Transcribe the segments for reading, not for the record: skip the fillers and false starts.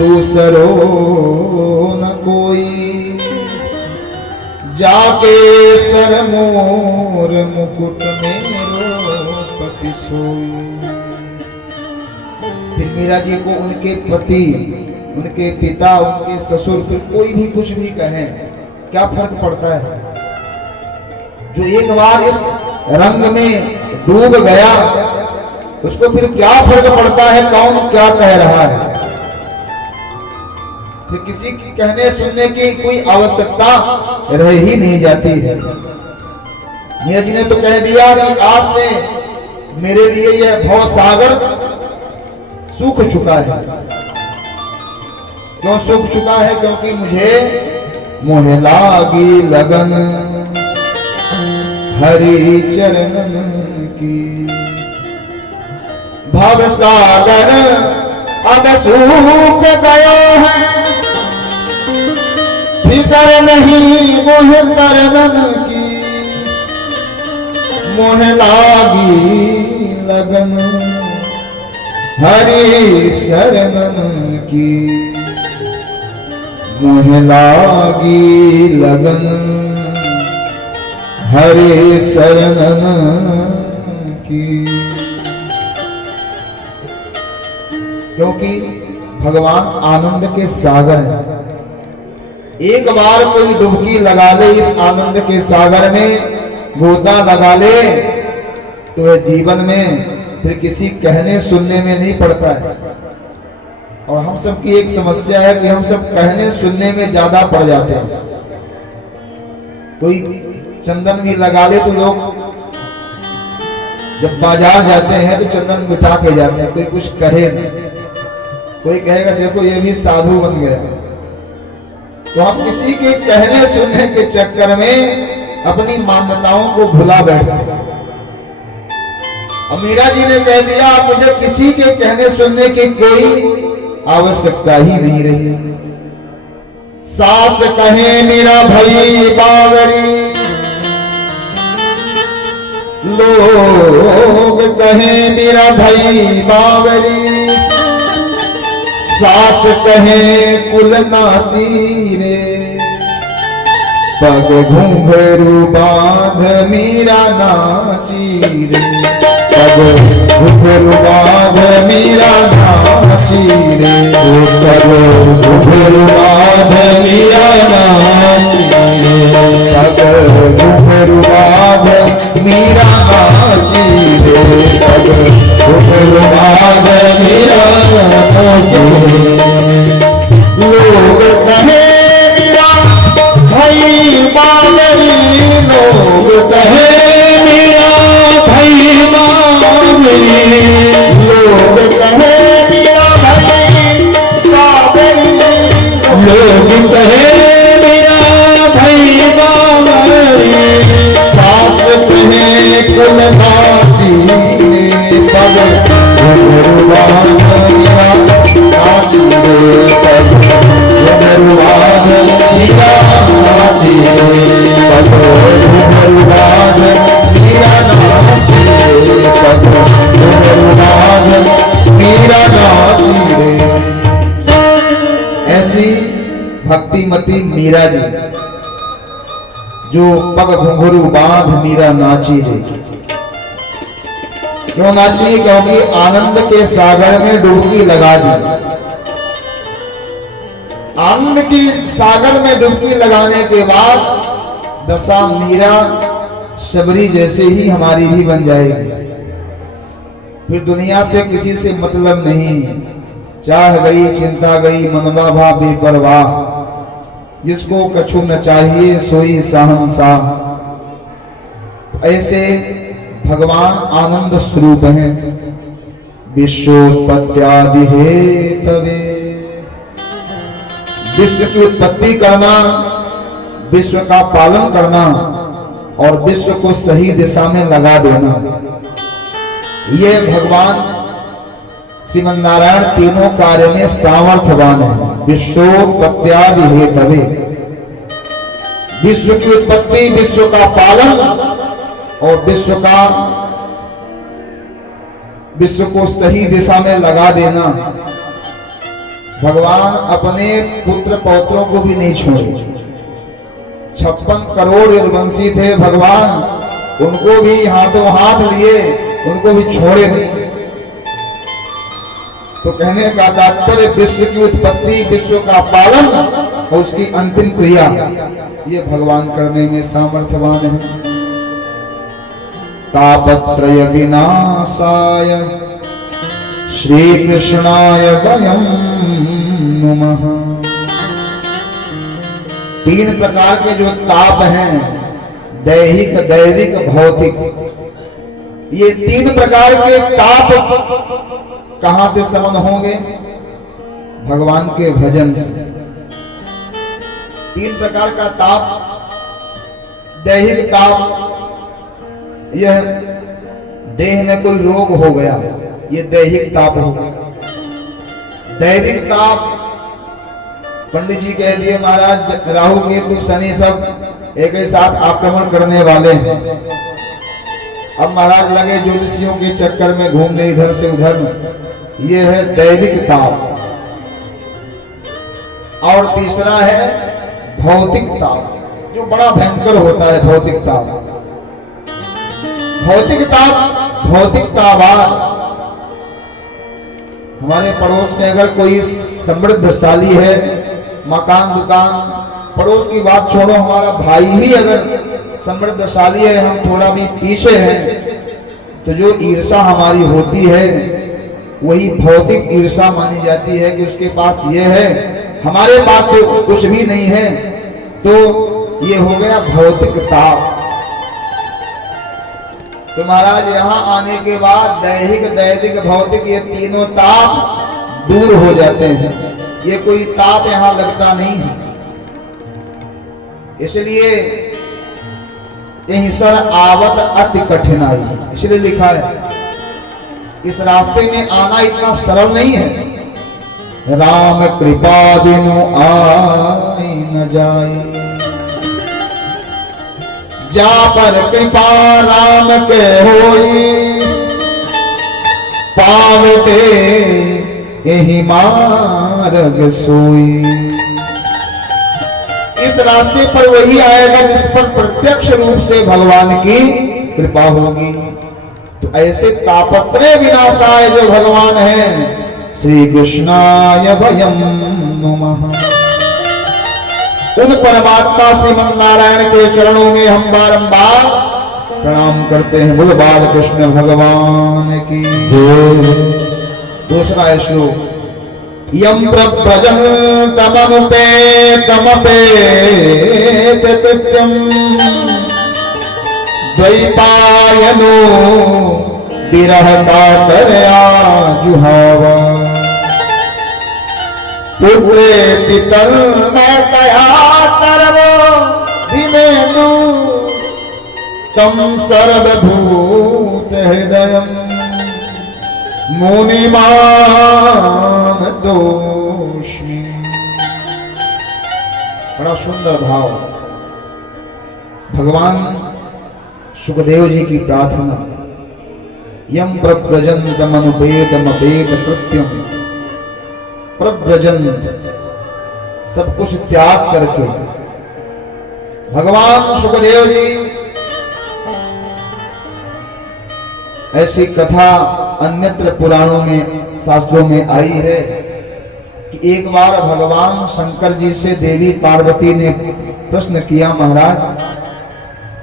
दूसरो न कोई, जाके सर मोर मुकुट मेरो पति सोई। फिर मीरा जी को उनके पति, उनके पिता, उनके ससुर, फिर कोई भी कुछ भी कहे, क्या फर्क पड़ता है। जो एक बार इस रंग में डूब गया उसको फिर क्या फर्क पड़ता है कौन क्या कह रहा है। फिर किसी की कहने सुनने की कोई आवश्यकता रह ही नहीं जाती है। मीरा जी ने तो कह दिया कि आज से मेरे लिए यह भव सागर सूख चुका है। क्यों सूख चुका है? क्योंकि मुझे मोह लागी लगन हरि चरणन की। भव सागर अब सूख गयो है, फिकर नहीं मोह करनन की। मोह लागी लगन हरि शरणन की। मोह लागी लगन हरि शरणन की। क्योंकि भगवान आनंद के सागर हैं। एक बार कोई डुबकी लगा ले इस आनंद के सागर में, गोता लगा ले, तो वह जीवन में फिर किसी कहने सुनने में नहीं पड़ता है। और हम सब की एक समस्या है कि हम सब कहने सुनने में ज्यादा पड़ जाते हैं। कोई चंदन भी लगा ले तो लोग जब बाजार जाते हैं तो चंदन मिटा के जाते हैं, कोई कुछ कहे नहीं। कोई कहेगा देखो ये भी साधु बन गया। तो हम किसी के कहने सुनने के चक्कर में अपनी मान्यताओं को भुला बैठते हैं। और मीरा जी ने कह दिया मुझे किसी के कहने सुनने की कोई आवश्यकता ही नहीं रही। सास कहे मेरा भई बावरी, लोग कहे मेरा भई बावरी। सास कहे कुल नासी रे, पग घुंघरू बांध मीरा नाची रे। पग घुंघरू बांध मीरा नाची रे। पग घुंघरू बांध मीरा नाची रे। पग घुंघरू बांध मीरा नाची रे। पग घुंघरू बांध मीरा नाची रे। लोग कहे मीरा भई बावरी, लोग कहे मेरा भई बावरी। लोग कहे मेरा भई बावरी। लोग कहे मेरा भई बावरी। सास कहे कुल नासी रे। पग घुंघरू बांध मीरा नाची रे। पग घुंघरू बांध मीरा नाची रे। पग घुंघरू बांध मीरा नाची रे। पग घुंघरू बांध मीरा नाची रे। ऐसी भक्तिमती मीरा जी जो पग घुंघरू बांध मीरा नाची रे। क्यों नाची? क्योंकि आनंद के सागर में डुबकी लगा दी। आनंद की सागर में डुबकी लगाने के बाद दशा मीरा शबरी जैसे ही हमारी भी बन जाएगी। फिर दुनिया से किसी से मतलब नहीं। चाह गई चिंता गई मनवा भा बेपरवाह। जिसको कछु न चाहिए सोई साहंसाह। ऐसे भगवान आनंद स्वरूप हैं। विश्वोत्पत्त्यादि हेतवे, विश्व की उत्पत्ति करना, विश्व का पालन करना और विश्व को सही दिशा में लगा देना, ये भगवान श्रीमन नारायण तीनों कार्य में सामर्थ्यवान है। विश्वोत्पत्त्यादि हेतवे, विश्व की उत्पत्ति, विश्व का पालन और विश्व को सही दिशा में लगा देना, भगवान अपने पुत्र पौत्रों को भी नहीं छोड़े। 56 करोड़ यदुवंशी थे भगवान, उनको भी हाथों हाथ लिए, उनको भी छोड़े नहीं। तो कहने का तात्पर्य विश्व की उत्पत्ति, विश्व का पालन और उसकी अंतिम क्रिया, ये भगवान करने में सामर्थ्यवान है। तापत्रय विनाशाय श्री कृष्णाय वयं नमः। 3 प्रकार के जो ताप हैं, दैहिक, दैविक, भौतिक, ये 3 प्रकार के ताप कहां से समन होंगे? भगवान के भजन से। 3 प्रकार का ताप, दैहिक ताप, यह देह में कोई रोग हो गया, ये दैहिक ताप हो गया। दैविक ताप, पंडित जी कह दिए महाराज राहु केतु शनि सब एक ही साथ आक्रमण करने वाले हैं। अब महाराज लगे ज्योतिषियों के चक्कर में घूमने इधर से उधर, ये है दैविक ताप। और तीसरा है भौतिक ताप, जो बड़ा भयंकर होता है। भौतिक ताप, भौतिक ताप, भौतिक ताप। हमारे पड़ोस में अगर कोई समृद्धशाली है, मकान दुकान, पड़ोस की बात छोड़ो, हमारा भाई ही अगर समृद्धशाली है, हम थोड़ा भी पीछे हैं, तो जो ईर्षा हमारी होती है वही भौतिक ईर्षा मानी जाती है कि उसके पास ये है, हमारे पास तो कुछ भी नहीं है, तो ये हो गया भौतिक ताप। तो महाराज यहां आने के बाद दैहिक, दैविक, भौतिक, ये तीनों ताप दूर हो जाते हैं। ये कोई ताप यहां लगता नहीं है। इसलिए यहीं सर आवत अति कठिनाई, इसलिए लिखा है इस रास्ते में आना इतना सरल नहीं है। राम कृपा बिनु आई न जाए, जा पर कृपा राम के होई, पावते यही मार्ग सोई। इस रास्ते पर वही आएगा जिस पर प्रत्यक्ष रूप से भगवान की कृपा होगी। तो ऐसे तापत्रय विनाशाय जो भगवान हैं, श्री कृष्णाय वयं नमः। उन परमात्मा श्रीमन नारायण के चरणों में हम बारंबार प्रणाम करते हैं। बोलो बाल कृष्ण भगवान की जय। दूसरा श्लोक, यम प्रव्रजन्तमनुपेतमपेत कृत्यं द्वैपायनो विरह कातरया जुहावा, पुत्रेति तन्मयतया तरवो विनेनु तं सर्वभूत हृदयम् मुनिमान दोष्मि। बड़ा सुंदर भाव। भगवान सुखदेव जी की प्रार्थना, यम प्रव्रजन्तम अनुपेतमपेत कृत्यम। प्रव्रजंत, सब कुछ त्याग करके भगवान सुखदेव जी, ऐसी कथा अन्यत्र पुराणों में, शास्त्रों में आई है कि एक बार भगवान शंकर जी से देवी पार्वती ने प्रश्न किया, महाराज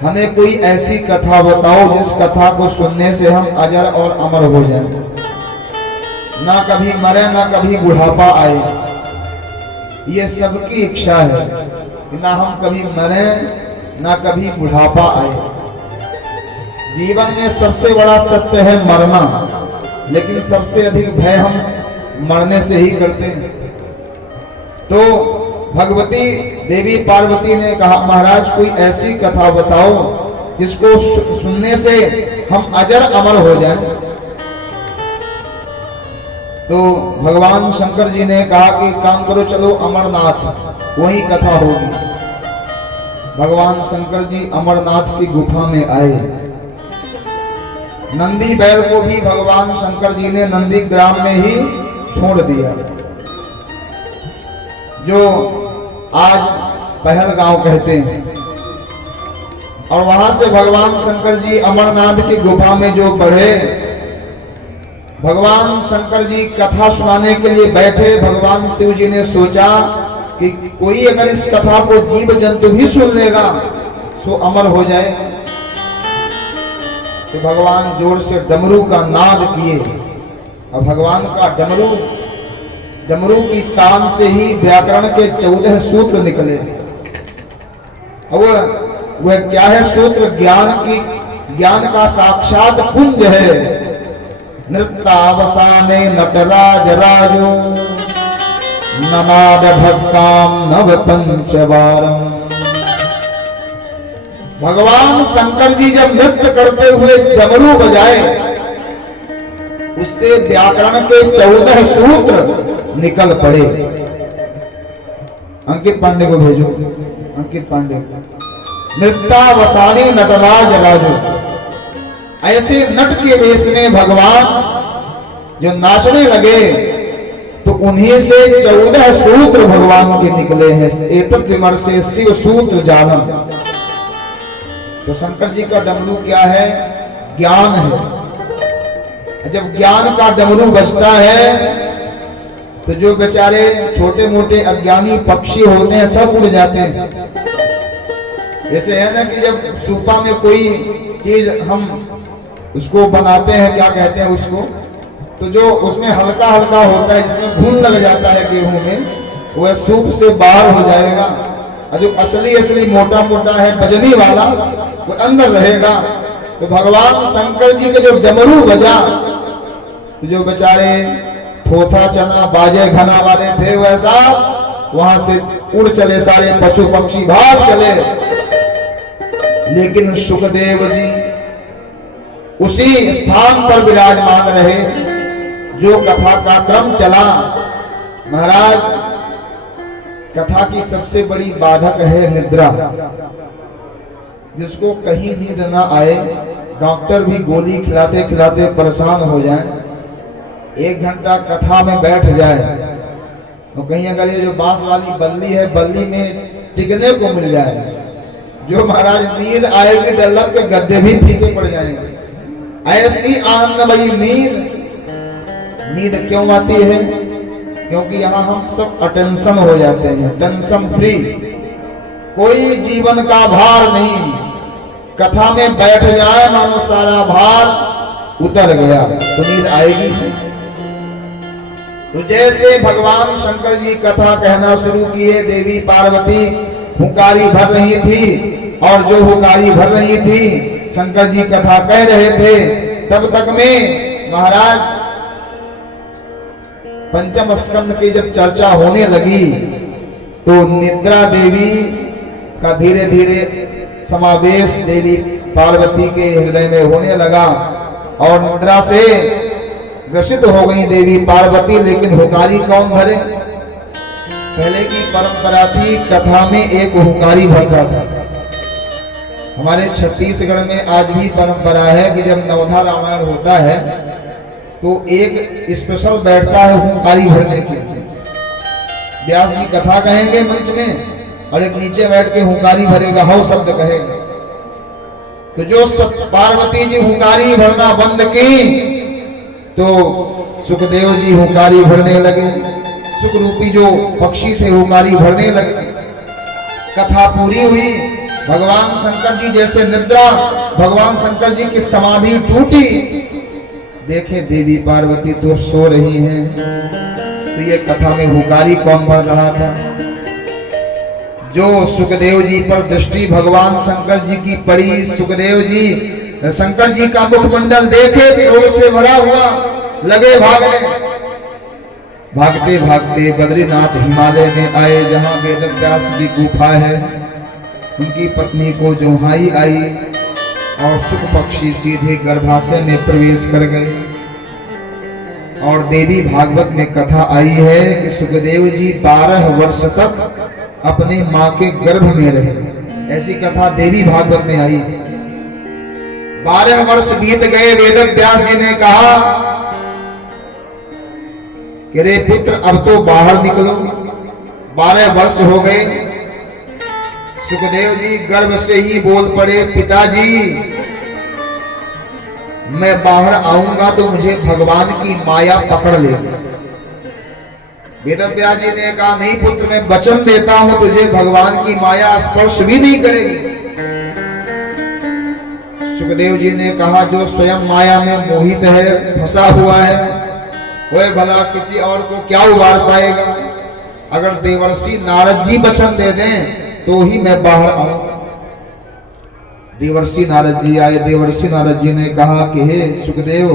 हमें कोई ऐसी कथा बताओ जिस कथा को सुनने से हम अजर और अमर हो जाएं, ना कभी मरे ना कभी बुढ़ापा आए। ये सबकी इच्छा है कि ना हम कभी मरे ना कभी बुढ़ापा आए। जीवन में सबसे बड़ा सत्य है मरना, लेकिन सबसे अधिक भय हम मरने से ही करते हैं। तो भगवती देवी पार्वती ने कहा, महाराज कोई ऐसी कथा बताओ जिसको सुनने से हम अजर अमर हो जाएं। तो भगवान शंकर जी ने कहा कि काम करो, चलो अमरनाथ, वही कथा होगी। भगवान शंकर जी अमरनाथ की गुफा में आए। नंदी बैल को भी भगवान शंकर जी ने नंदी ग्राम में ही छोड़ दिया। जो आज पहलगांव कहते हैं। और वहां से भगवान शंकर जी अमरनाथ की गुफा में जो बढ़े, भगवान शंकर जी कथा सुनाने के लिए बैठे। भगवान शिव जी ने सोचा कि कोई अगर इस कथा को जीव जंतु भी सुन लेगा सो अमर हो जाए। तो भगवान जोर से डमरू का नाद किए और भगवान का डमरू की तान से ही व्याकरण के 14 सूत्र निकले। और वह क्या है सूत्र? ज्ञान का साक्षात पुंज है। नृत्यावसाने नटराज राजो ननाद भक्ताम नव पंचवारम। भगवान शंकर जी जब नृत्य करते हुए डमरू बजाए, उससे व्याकरण के 14 सूत्र निकल पड़े। अंकित पांडे को भेजो, अंकित पांडे। नृत्यावसानी नटराज राजो, ऐसे नट के वेश में भगवान जो नाचने लगे तो उन्हीं से 14 सूत्र भगवान के निकले हैं। एतत् विमर्शे शिव सूत्र जालम। तो शंकर जी का डमरू क्या है? ज्ञान है। जब ज्ञान का डमरू बजता है तो जो बेचारे छोटे मोटे अज्ञानी पक्षी होते हैं सब उड़ जाते हैं। जैसे है ना कि जब सूपा में कोई चीज हम उसको बनाते हैं, क्या कहते हैं उसको, तो जो उसमें हल्का हल्का होता है, जिसमें घुन लग जाता है गेहूं में, वह सूप से बाहर हो जाएगा। और जो असली मोटा मोटा है बजनी वाला, वो अंदर रहेगा। तो भगवान शंकर जी के जो डमरू बजा तो जो बेचारे थोथा चना बाजे घना वाले थे, वैसा वहां से उड़ चले, सारे पशु पक्षी भाग चले। लेकिन सुखदेव जी उसी स्थान पर विराजमान रहे जो कथा का क्रम चला। महाराज, कथा की सबसे बड़ी बाधक है निद्रा। जिसको कहीं नींद ना आए, डॉक्टर भी गोली खिलाते खिलाते परेशान हो जाए, 1 घंटा कथा में बैठ जाए तो कहीं अगर ये जो बांस वाली बल्ली है, बल्ली में टिकने को मिल जाए, जो महाराज नींद आएगी डल्लब के गद्दे भी फीके पड़ जाएंगे। ऐसी आनंदमयी नींद क्यों आती है? क्योंकि यहाँ हम सब अटेंशन हो जाते हैं, टेंशन फ्री, कोई जीवन का भार नहीं। कथा में बैठ जाए मानो सारा भार उतर गया, तो नींद आएगी। तो जैसे भगवान शंकर जी कथा कहना शुरू किए, देवी पार्वती हुंकारी भर रही थी, और जो हुंकारी भर रही थी शंकर जी कथा कह रहे थे, तब तक में महाराज पंचम स्कंद की जब चर्चा होने लगी तो निद्रा देवी का धीरे धीरे समावेश देवी पार्वती के हृदय में होने लगा और निद्रा से ग्रसित हो गई देवी पार्वती। लेकिन हुंकारी कौन भरे? पहले की परंपरा थी, कथा में एक हुंकारी भरता था। हमारे छत्तीसगढ़ में आज भी परंपरा है कि जब नवधा रामायण होता है तो एक स्पेशल बैठता है हुंकारी भरने के लिए। व्यास जी कथा कहेंगे मंच में और एक नीचे बैठ के हुंकारी भरेगा, हौ शब्द कहेगा। तो जो पार्वती जी हुंकारी भरना बंद की तो सुखदेव जी हुंकारी भरने लगे। सुख रूपी जो पक्षी थे हुंकारी भरने लगे। कथा पूरी हुई। भगवान शंकर जी जैसे निद्रा, भगवान शंकर जी की समाधि टूटी, देखे देवी पार्वती तो सो रही हैं। तो ये कथा में हुंकारी कौन भर रहा था? जो सुखदेव जी पर दृष्टि भगवान शंकर जी की पड़ी, सुखदेव जी शंकर जी का मुखमंडल देखे क्रोध से भरा हुआ, लगे भागने। भागते भागते बद्रीनाथ हिमालय में आए, जहां वेद व्यास की गुफा है। उनकी पत्नी को जोहाई आई और सुख पक्षी सीधे गर्भाशय में प्रवेश कर गए। और देवी भागवत में कथा आई है कि सुखदेव जी 12 वर्ष तक अपने मां के गर्भ में रहे। ऐसी कथा देवी भागवत में आई। 12 वर्ष बीत गए। वेद व्यास जी ने कहा कि रे पुत्र अब तो बाहर निकलो। 12 वर्ष हो गए। सुखदेव जी गर्भ से ही बोल पड़े, पिताजी मैं बाहर आऊंगा तो मुझे भगवान की माया पकड़ लेगी। वेदव्यास जी ने कहा, नहीं पुत्र, मैं वचन देता हूं तुझे भगवान की माया स्पर्श भी नहीं करेगी। सुखदेव जी ने कहा, जो स्वयं माया में मोहित है, फंसा हुआ है, वह भला किसी और को क्या उबार पाएगा। अगर देवर्षि नारद जी वचन दे दें तो ही मैं बाहर आऊं। देवर्षि नारद जी आए। देवर्षि नारद जी ने कहा कि हे सुखदेव,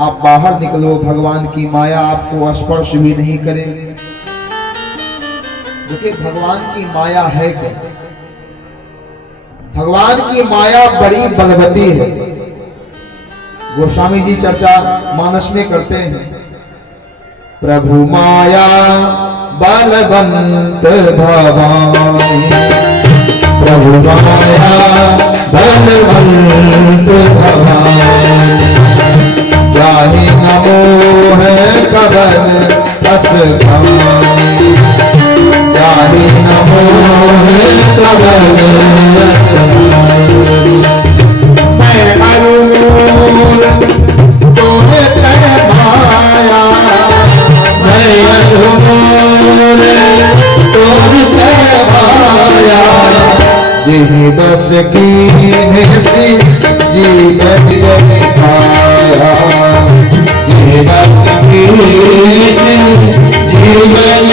आप बाहर निकलो, भगवान की माया आपको स्पर्श भी नहीं करेगी। देखिए भगवान की माया है क्या? भगवान की माया बड़ी बलवती है। गोस्वामी जी चर्चा मानस में करते हैं, प्रभु माया बलवंत भवानी, प्रभु माया बलवंत भवानी, जाहि न मोह कवन अस खानी, जाहि न मोह कवन मैं अरूर तुम तय माया, मैं अरूर तुम तय माया, जिहि बस कीन्हे सी जीवन दिखाया, जिहि बस कीन्हे सी जीवन